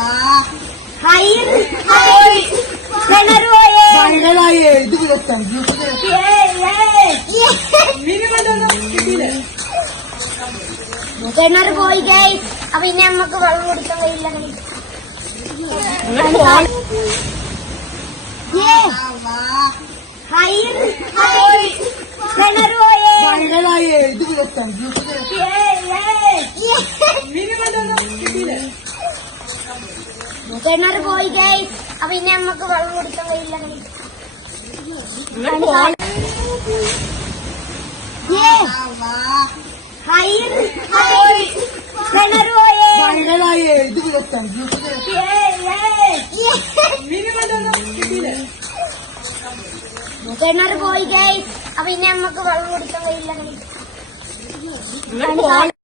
higher higher trainer हो ये बाइनर आ ये इतनी रखता है ये ये मिनी मंडल ट्रेनर बॉय गाइस अब इन्हें हम को बालू उड़ता हुआ नहीं लगा ये हाइर हाइर ट्रेनर हो ये बाइनर आ കിണറ് പോയി അപ്പൊ ഇനി നമ്മക്ക് വെള്ളം കൊടുക്കാൻ കഴിയില്ല കിണറ് പോയേ കിണറ് പോയി അപ്പൊ ഇനി നമ്മക്ക് വെള്ളം കൊടുക്കാൻ കഴിയില്ല